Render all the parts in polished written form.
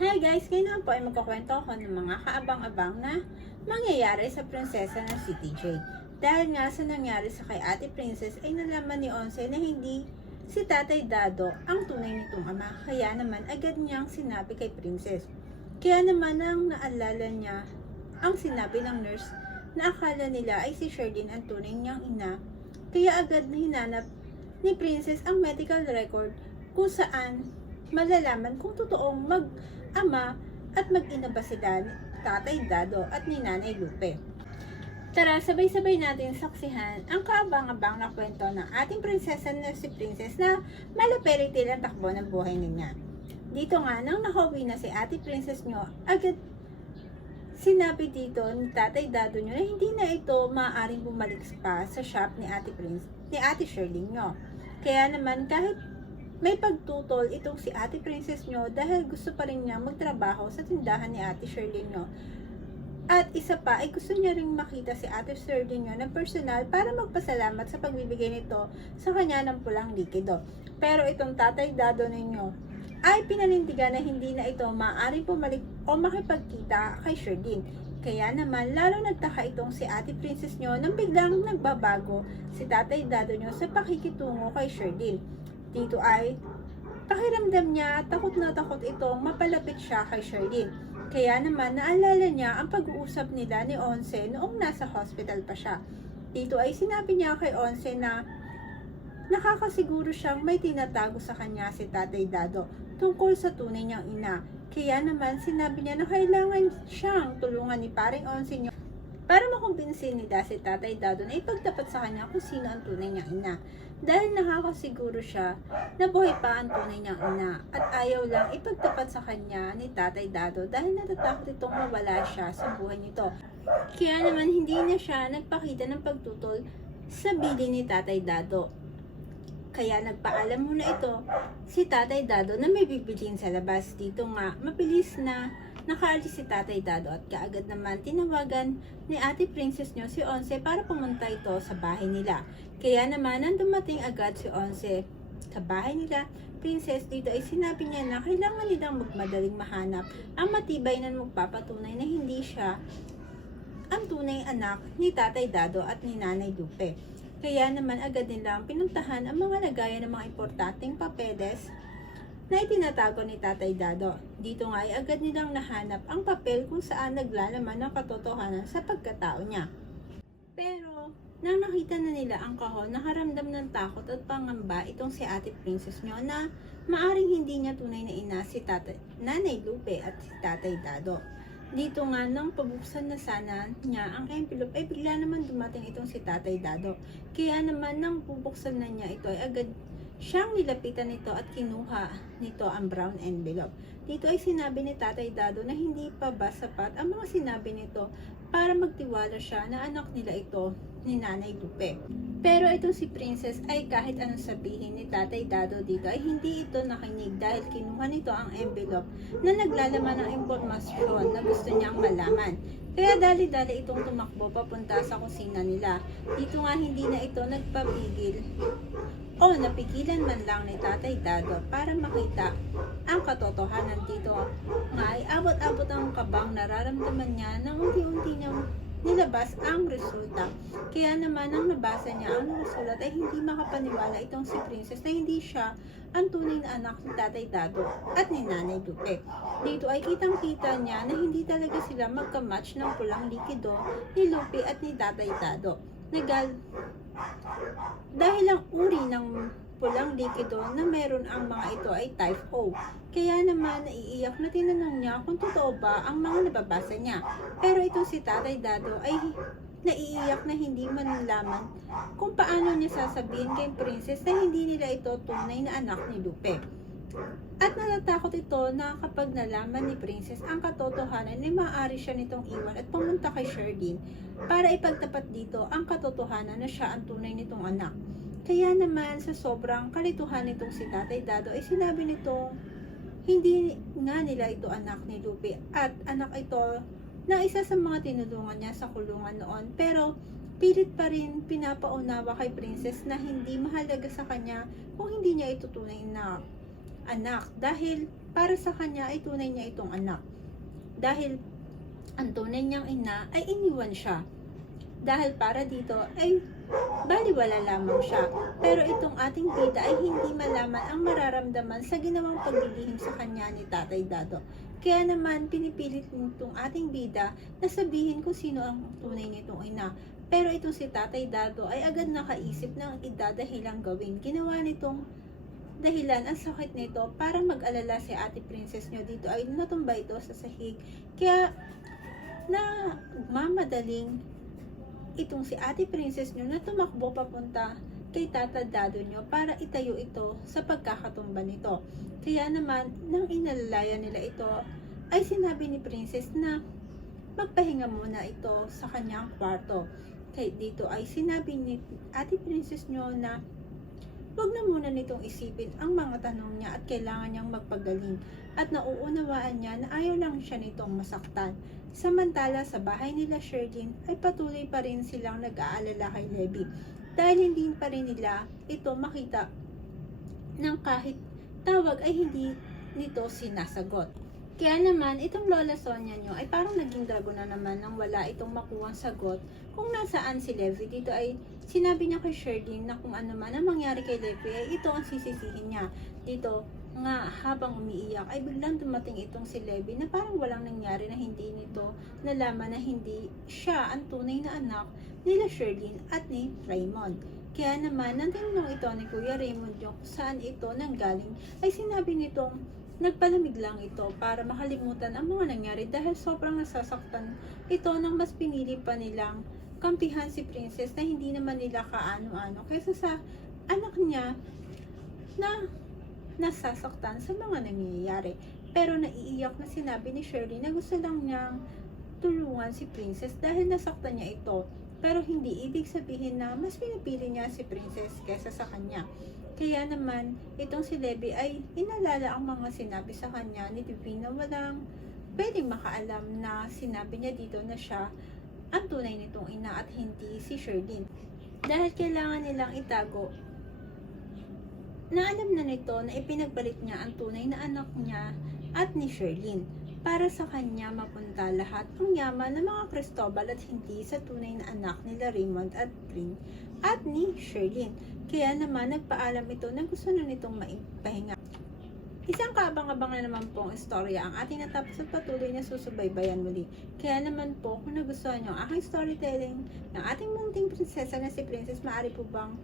Hi guys! Ngayon po ay magkakwento ako ng mga kaabang-abang na mangyayari sa prinsesa ng City J. Dahil nga sa nangyari sa kay Ate Princess ay nalaman ni Onse na hindi si Tatay Dado ang tunay nitong ama. Kaya naman agad niyang sinabi kay Princess. Kaya naman nang naalala niya ang sinabi ng nurse na akala nila ay si Sherdin ang tunay niyang ina. Kaya agad na hinanap ni Princess ang medical record kung saan malalaman kung totoong mag-ama at mag-ina ba sila ni Tatay Dado at ni Nanay Lupe. Tara, sabay-sabay natin saksihan ang kaabang-abang na kwento ng ating prinsesa na si Princess na malaperitil ang takbo ng buhay niya. Dito nga, nang nakauwi na si Ate Princess nyo, agad sinabi dito ni Tatay Dado nyo na hindi na ito maaaring bumalik pa sa shop ni Ate Shirley nyo. Kaya naman kahit may pagtutol itong si Ate Princess nyo dahil gusto pa rin niya magtrabaho sa tindahan ni Ate Shirley nyo. At isa pa ay gusto niya ring makita si Ate Shirley nyo na personal para magpasalamat sa pagbibigay nito sa kanya ng pulang likido. Pero itong Tatay Dado ninyo ay pinanindigan na hindi na ito maaaring pumalik o makipagkita kay Shirley. Kaya naman lalo nagtaka itong si Ate Princess nyo nang biglang nagbabago si Tatay Dado nyo sa pakikitungo kay Shirley. Dito ay pakiramdam niya takot na takot itong mapalapit siya kay Shirley. Kaya naman naalala niya ang pag-uusap nila ni Onse noong nasa hospital pa siya. Dito ay sinabi niya kay Onse na nakakasiguro siyang may tinatago sa kanya si Tatay Dado tungkol sa tunay niyang ina. Kaya naman sinabi niya na kailangan siyang tulungan ni paring Onse niyo para makumbinsin nila si Tatay Dado na ipagtapat sa kanya kung sino ang tunay niyang ina. Dahil nakakasiguro siya na buhay pa ang tunay niyang ina at ayaw lang ipagtapat sa kanya ni Tatay Dado dahil natatakot itong mawala siya sa buhay nito. Kaya naman hindi na siya nagpakita ng pagtutol sa bili ni Tatay Dado. Kaya nagpaalam muna ito si Tatay Dado na may bibilhin sa labas. Dito nga, mabilis na nakaalis si Tatay Dado at kaagad naman tinawagan ni Ate Princess nyo si Onse para pumunta ito sa bahay nila. Kaya naman nang dumating agad si Onse sa bahay nila, Princess, dito ay sinabi niya na kailangan nilang magmadaling mahanap ang matibay na magpapatunay na hindi siya ang tunay anak ni Tatay Dado at ni Nanay Lupe. Kaya naman agad nilang pinuntahan ang mga lagayan ng mga importanteng papeles na itinatago ni Tatay Dado. Dito nga ay agad nilang nahanap ang papel kung saan naglalaman ng katotohanan sa pagkatao niya. Pero nang nakita na nila ang kahon, nakaramdam ng takot at pangamba itong si Ate Princess nyo na maaring hindi niya tunay na ina si Nanay Lupe at si Tatay Dado. Dito nga, nang pabuksan na sana niya ang envelope, ay bigla naman dumating itong si Tatay Dado. Kaya naman, nang bubuksan na niya ito, ay agad siyang nilapitan nito at kinuha nito ang brown envelope. Dito ay sinabi ni Tatay Dado na hindi pa ba sapat ang mga sinabi nito para magtiwala siya na anak nila ito ni Nanay Lupe. Pero ito si Princess ay kahit anong sabihin ni Tatay Dado dito ay hindi ito nakinig dahil kinuha nito ang envelope na naglalaman ng impormasyon na gusto niyang malaman. Kaya dali-dali itong tumakbo papunta sa kusina nila. Dito nga hindi na ito nagpapigil o napigilan man lang ni Tatay Dado para makita ang katotohanan. Dito nga ay abot-abot ang kabang nararamdaman niya nang unti-unti niyang nilabas ang resulta. Kaya naman nang nabasa niya ang resulta ay hindi makapaniwala itong si Princess na hindi siya ang tunay na anak ni Tatay Dado at ni Nanay Lupe. Dito ay kitang-kita niya na hindi talaga sila magka-match ng pulang likido ni Lupe at ni Tatay Dado. Dahil ang uri ng pulang likido na meron ang mga ito ay type O. Kaya naman naiiyak na tinanong niya kung totoo ba ang mga nababasa niya. Pero ito si Tatay Dado ay naiiyak na hindi manlaman kung paano niya sasabihin kay Princess na hindi nila ito tunay na anak ni Lupe. At natatakot ito na kapag nalaman ni Princess ang katotohanan ay maaari siya nitong iwan at pumunta kay Shirley para ipagtapat dito ang katotohanan na siya ang tunay nitong anak. Kaya naman sa sobrang kalituhan nitong si Tatay Dado ay sinabi nito hindi nga nila ito anak ni Lupe at anak ito na isa sa mga tinulungan niya sa kulungan noon. Pero pilit pa rin pinapaunawa kay Princess na hindi mahalaga sa kanya kung hindi niya ito tunay na anak dahil para sa kanya ay tunay niya itong anak. Dahil ang tunay niyang ina ay iniwan siya. Dahil para dito ay baliwala lamang siya. Pero itong ating bida ay hindi malaman ang mararamdaman sa ginawang paglilihim sa kanya ni Tatay Dado. Kaya naman pinipilit nitong ating bida na sabihin kung sino ang tunay nitong ina. Pero itong si Tatay Dado ay agad nakaisip ng idadahilang gawin. Ginawa nitong dahilan ang sakit nito para mag-alala si Ate Princess nyo dito ay natumba ito sa sahig. Kaya na mamadaling itong si Ate Princess nyo na tumakbo papunta kay Tata Dado nyo para itayo ito sa pagkakatumba nito. Kaya naman, nang inalalayan nila ito, ay sinabi ni Princess na magpahinga muna ito sa kanyang kwarto. Kaya dito ay sinabi ni Ate Princess nyo na wag na muna nitong isipin ang mga tanong niya at kailangan niyang magpagaling at nauunawaan niya na ayaw lang siya nitong masaktan. Samantala sa bahay nila Sherlyn ay patuloy pa rin silang nag-aalala kay Levi dahil hindi pa rin nila ito makita ng kahit tawag ay hindi nito sinasagot. Kaya naman, itong Lola Sonia nyo ay parang naging dragon na naman nang wala itong makuhang sagot kung nasaan si Levi. Dito ay sinabi niya kay Sherlyn na kung ano man ang mangyari kay Levi ay ito ang sisisihin niya. Dito nga habang umiiyak ay biglang dumating itong si Levi na parang walang nangyari na hindi nito nalaman na hindi siya ang tunay na anak nila Sherlyn at ni Raymond. Kaya naman, nang tinanong ito ni Kuya Raymond yung saan ito nanggaling ay sinabi nitong nagpalamig lang ito para makalimutan ang mga nangyari dahil sobrang nasasaktan ito nang mas pinili pa nilang kampihan si Princess na hindi naman nila kaano-ano kaysa sa anak niya na nasasaktan sa mga nangyayari. Pero naiiyak na sinabi ni Shirley na gusto lang niyang tulungan si Princess dahil nasaktan niya ito. Pero hindi ibig sabihin na mas pinipili niya si Princess kaysa sa kanya. Kaya naman, itong si Levi ay inalala ang mga sinabi sa kanya ni Levi na walang pwedeng makaalam na sinabi niya dito na siya ang tunay nitong ina at hindi si Sherlyn. Dahil kailangan nilang itago na alam na nito na ipinagbalik niya ang tunay na anak niya at ni Sherlyn para sa kanya mapunta lahat ng yaman ng mga Cristobal at hindi sa tunay na anak nila Raymond at Prin at ni Sherlyn. Kaya naman nagpaalam ito na gusto na nitong maipahinga. Isang kaabang-abang na naman pong istorya ang ating natapos at patuloy na susubaybayan muli. Kaya naman po kung nagustuhan nyo ang aking storytelling ng ating munting prinsesa na si Princess, maaari po bang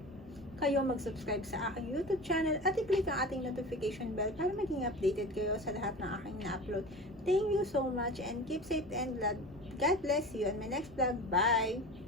kayo mag-subscribe sa aking YouTube channel at i-click ang ating notification bell para maging updated kayo sa lahat ng aking na-upload. Thank you so much and keep safe and God bless you on my next vlog. Bye!